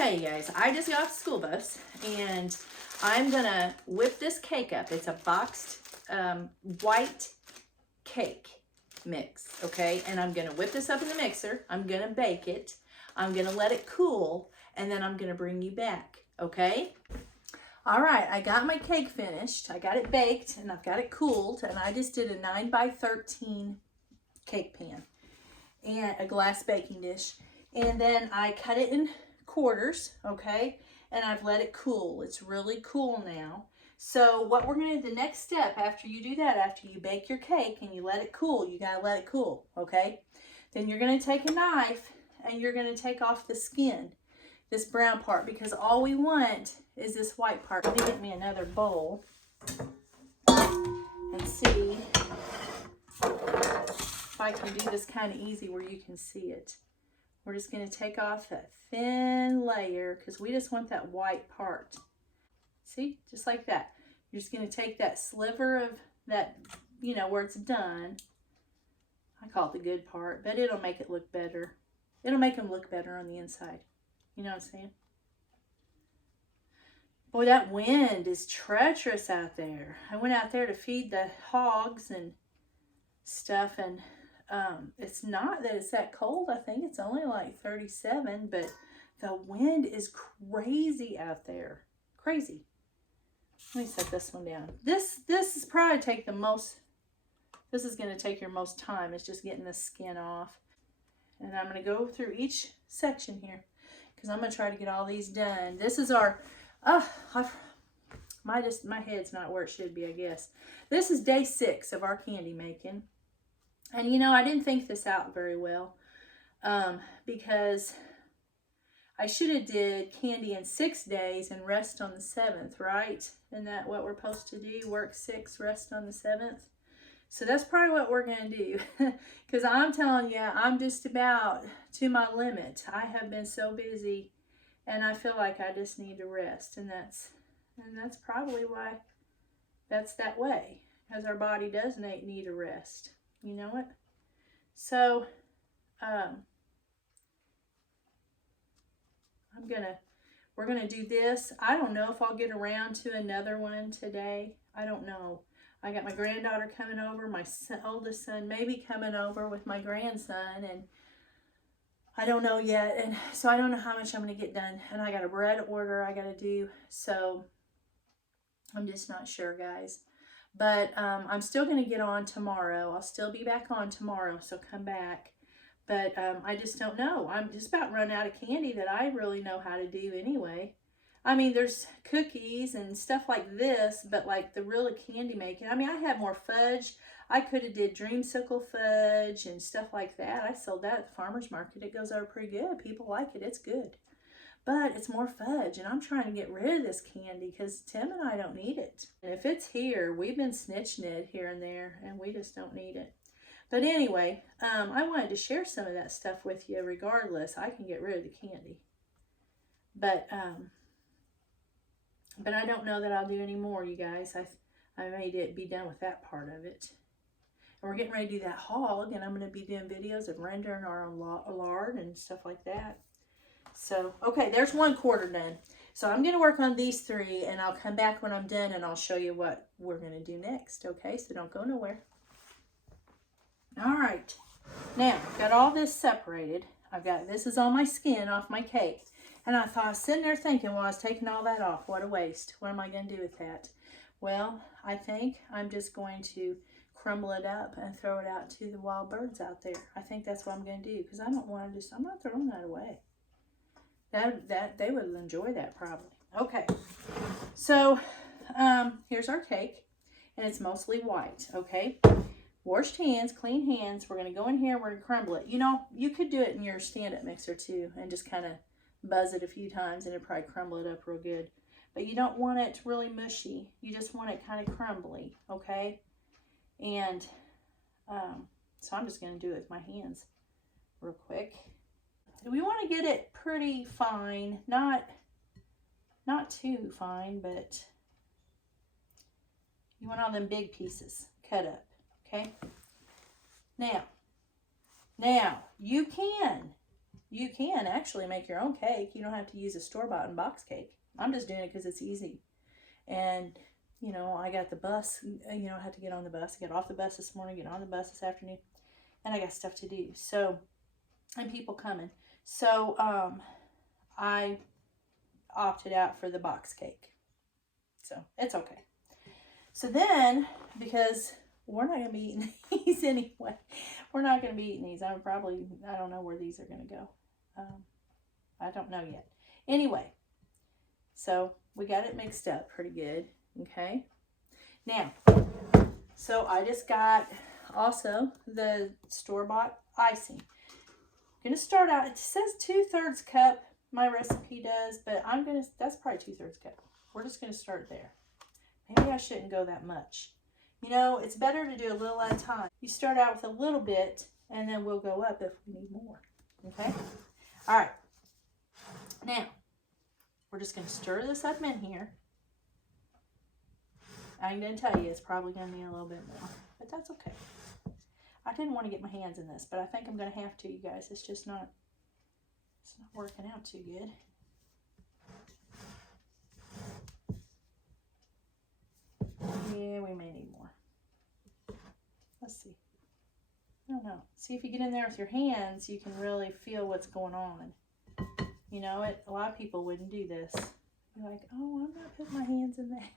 Okay, you guys, I just got off the school bus and I'm gonna whip this cake up. It's a boxed white cake mix, okay? And I'm gonna whip this up in the mixer. I'm gonna bake it. I'm gonna let it cool, and then I'm gonna bring you back, okay? All right, I got my cake finished. I got it baked and I've got it cooled, and I just did a 9x13 cake pan and a glass baking dish. And then I cut it in quarters, okay? And I've let it cool. It's really cool now. So what we're gonna do, the next step after you do that, after you bake your cake and you let it cool, you gotta let it cool, okay? Then you're gonna take a knife and you're gonna take off the skin, this brown part, because all we want is this white part. Let me get me another bowl and see if I can do this kind of easy where you can see it. We're just going to take off that thin layer because we just want that white part. See, just like that. You're just going to take that sliver of that, you know, where it's done. I call it the good part, but it'll make it look better. It'll make them look better on the inside. You know what I'm saying? Boy, that wind is treacherous out there. I went out there to feed the hogs and stuff, and it's not that it's that cold. I think it's only like 37, but the wind is crazy out there. Crazy. Let me set this one down. This is probably take the most, this is going to take your most time. It's just getting the skin off. And I'm going to go through each section here because I'm going to try to get all these done. This is our, my head's not where it should be, I guess. This is day 6 of our candy making. And you know, I didn't think this out very well because I should have did candy in 6 days and rest on the 7th, right? Isn't that what we're supposed to do? Work 6, rest on the 7th. So that's probably what we're going to do because I'm telling you, I'm just about to my limit. I have been so busy and I feel like I just need to rest, and that's probably why that's that way, because our body does need a rest. You know what? So, we're gonna do this. I don't know if I'll get around to another one today. I don't know. I got my granddaughter coming over, my oldest son maybe coming over with my grandson, and I don't know yet. And so I don't know how much I'm gonna get done. And I got a bread order I gotta do. So I'm just not sure, guys. But I'm still going to get on tomorrow. I'll still be back on tomorrow, so come back. But I just don't know. I'm just about run out of candy that I really know how to do anyway. I mean, there's cookies and stuff like this, but like the real candy making. I mean, I have more fudge. I could have did dreamsicle fudge and stuff like that. I sold that at the farmer's market. It goes over pretty good. People like it. It's good. But it's more fudge, and I'm trying to get rid of this candy because Tim and I don't need it. And if it's here, we've been snitching it here and there, and we just don't need it. But anyway, I wanted to share some of that stuff with you regardless. I can get rid of the candy. But I don't know that I'll do any more, you guys. I may be done with that part of it. And we're getting ready to do that hog, and I'm going to be doing videos of rendering our own lard and stuff like that. So, okay, there's 1/4 done. So I'm going to work on these 3, and I'll come back when I'm done, and I'll show you what we're going to do next, okay? So don't go nowhere. All right. Now, I've got all this separated. This is all my skin off my cake. And I thought, I was sitting there thinking while I was taking all that off, what a waste. What am I going to do with that? Well, I think I'm just going to crumble it up and throw it out to the wild birds out there. I think that's what I'm going to do because I don't want to I'm not throwing that away. That they would enjoy that probably. Okay, so here's our cake, and it's mostly white. Okay, washed hands, clean hands. We're gonna go in here. We're gonna crumble it. You know, you could do it in your stand-up mixer too, and just kind of buzz it a few times, and it'll probably crumble it up real good. But you don't want it really mushy. You just want it kind of crumbly. Okay, and so I'm just gonna do it with my hands real quick. We want to get it pretty fine, not too fine, but you want all them big pieces cut up, okay? Now you can You can actually make your own cake. You don't have to use a store-bought box cake. I'm just doing it because it's easy. And, you know, I got the bus. You know, I had to get on the bus. I got off the bus this morning, get on the bus this afternoon. And I got stuff to do. So, and people coming. So, I opted out for the box cake. So, it's okay. So then, because we're not going to be eating these anyway. We're not going to be eating these. I don't know where these are going to go. I don't know yet. Anyway, so we got it mixed up pretty good. Okay. Now, so I just got also the store-bought icing. I'm going to start out, it says 2/3 cup. My recipe does, but that's probably 2/3 cup. We're just going to start there. Maybe I shouldn't go that much. You know, it's better to do a little at a time. You start out with a little bit, and then we'll go up if we need more. Okay? All right. Now, we're just going to stir this up in here. I'm going to tell you, it's probably going to need a little bit more, but that's okay. I didn't want to get my hands in this, but I think I'm going to have to, you guys. It's not working out too good. Yeah, we may need more. Let's see. I don't know. See, if you get in there with your hands, you can really feel what's going on. You know, a lot of people wouldn't do this. You're like, oh, I'm not putting my hands in there.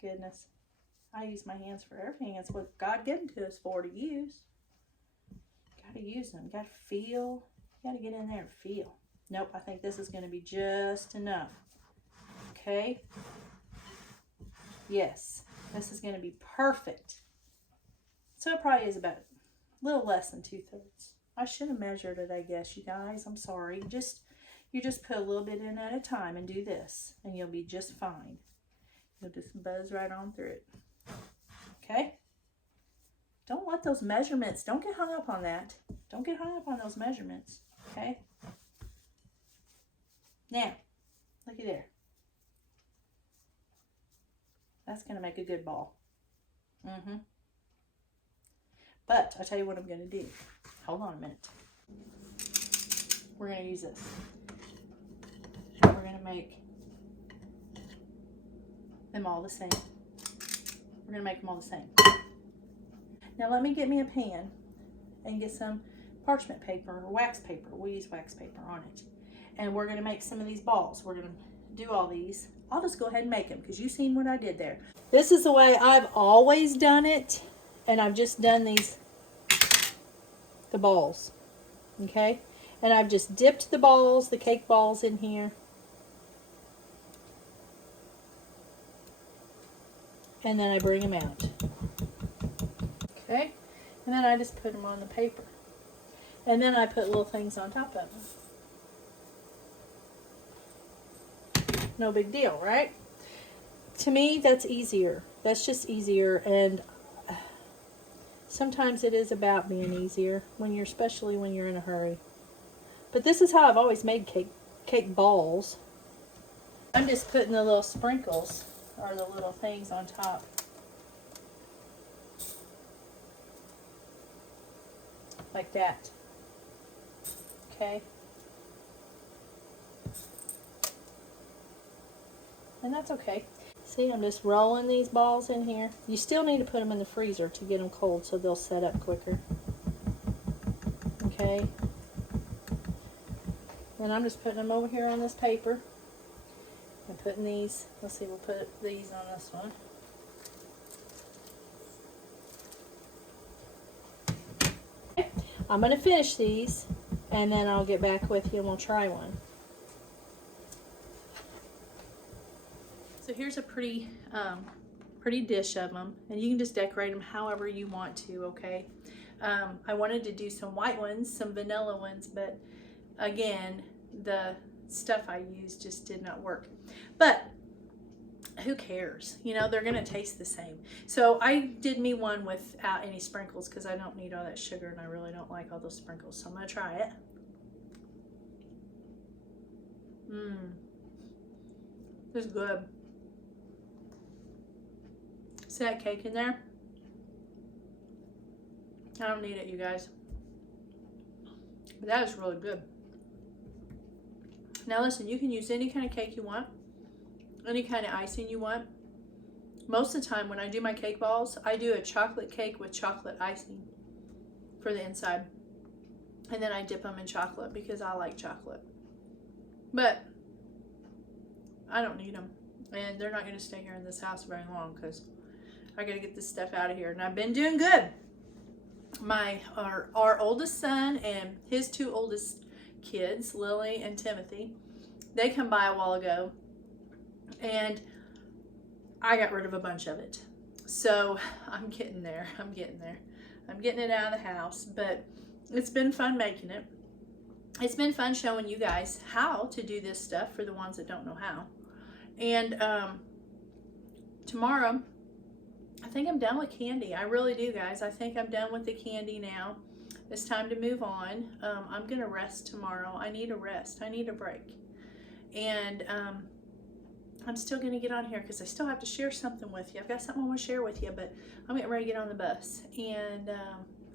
Goodness. I use my hands for everything. It's what God gave them to us for, to use. Got to use them. Got to feel. Got to get in there and feel. Nope, I think this is going to be just enough. Okay. Yes, this is going to be perfect. So it probably is about a little less than 2/3. I should have measured it, I guess, you guys. I'm sorry. You just put a little bit in at a time and do this, and you'll be just fine. You'll just buzz right on through it. Okay? Don't let those measurements, don't get hung up on that. Don't get hung up on those measurements. Okay? Now, looky there. That's going to make a good ball. But I'll tell you what I'm going to do. Hold on a minute. We're going to use this. We're going to make them all the same. We're going to make them all the same. Now let me get me a pan and get some parchment paper or wax paper. We use wax paper on it. And we're going to make some of these balls. We're going to do all these. I'll just go ahead and make them because you've seen what I did there. This is the way I've always done it. And I've just done the balls. Okay? And I've just dipped the balls, the cake balls in here. And then I bring them out. Okay? And then I just put them on the paper. And then I put little things on top of them. No big deal, right? To me, that's easier. That's just easier. And sometimes it is about being easier, especially when you're in a hurry. But this is how I've always made cake balls. I'm just putting the little sprinkles, or the little things on top. Like that. Okay? And that's okay. See, I'm just rolling these balls in here. You still need to put them in the freezer to get them cold so they'll set up quicker. Okay? And I'm just putting them over here on this paper. And putting these, let's see, we'll put these on this one. Okay. I'm going to finish these, and then I'll get back with you and we'll try one. So here's a pretty dish of them, and you can just decorate them however you want to, okay? I wanted to do some white ones, some vanilla ones, but again, the stuff I used just did not work. But who cares? You know, they're gonna taste the same. So I did me one without any sprinkles because I don't need all that sugar and I really don't like all those sprinkles. So I'm gonna try it. It's good. See that cake in there? I don't need it, you guys. But that is really good. Now listen, you can use any kind of cake you want, any kind of icing you want. Most of the time when I do my cake balls, I do a chocolate cake with chocolate icing for the inside. And then I dip them in chocolate because I like chocolate. But I don't need them. And they're not going to stay here in this house very long because I got to get this stuff out of here. And I've been doing good. Our oldest son and his two oldest kids, Lily and Timothy, they come by a while ago. And I got rid of a bunch of it. So I'm getting there. I'm getting it out of the house. But it's been fun making it. It's been fun showing you guys how to do this stuff for the ones that don't know how. And tomorrow, I think I'm done with candy. I really do, guys. I think I'm done with the candy now. It's time to move on. I'm going to rest tomorrow. I need a rest. I need a break. And I'm still going to get on here because I still have to share something with you. I've got something I want to share with you, but I'm getting ready to get on the bus. And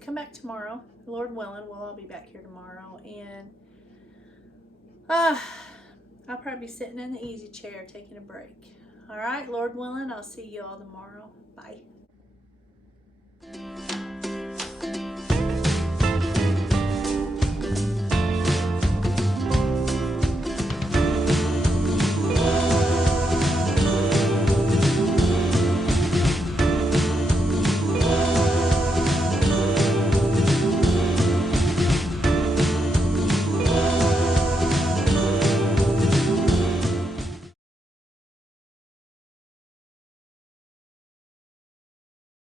come back tomorrow. Lord willing, we'll all be back here tomorrow. And I'll probably be sitting in the easy chair taking a break. All right, Lord willing, I'll see you all tomorrow. Bye.